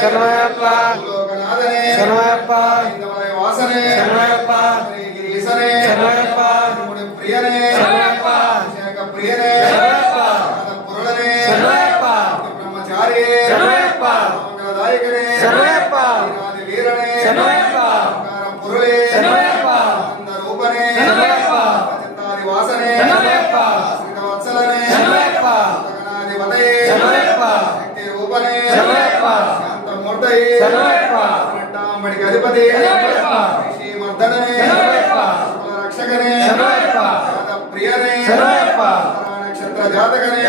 శరణమయ్యప్ప లోకనాథనే శరణమయ్యప్ప ఇందమలయ వాసనే శరణమయ్యప్ప గిరిగిరిసనే శరణమయ్యప్ప గుడి ప్రియనే శరణమయ్యప్ప శేఖ ప్రియనే శరణమయ్యప్ప పురుడనే శరణమయ్యప్ప బ్రహ్మచారి శరణమయ్యప్ప మంగళదాయకనే శరణమయ్యప్ప వీరాది వీరనే శరణమయ్యప్ప పురులే శరణమయ్యప్ప అందరూపనే శరణమయ్యప్ప చిత్తాది వాసనే శరణమయ్యప్ప శ్రీవత్సలనే శరణమయ్యప్ప గగనాది వదయే శరణమయ్యప్ప శక్తి రూపనే శరణమయ్యప్ప శాంతమూర్తయే శరణమయ్యప్ప నట్టాంబడికి అధిపతి శరణమయ్యప్ప శ్రీమర్దననే శరణమయ్యప్ప రక్షకనే శరణమయ్యప్ప ప్రియనే శరణమయ్యప్ప నక్షత్ర జాతకనే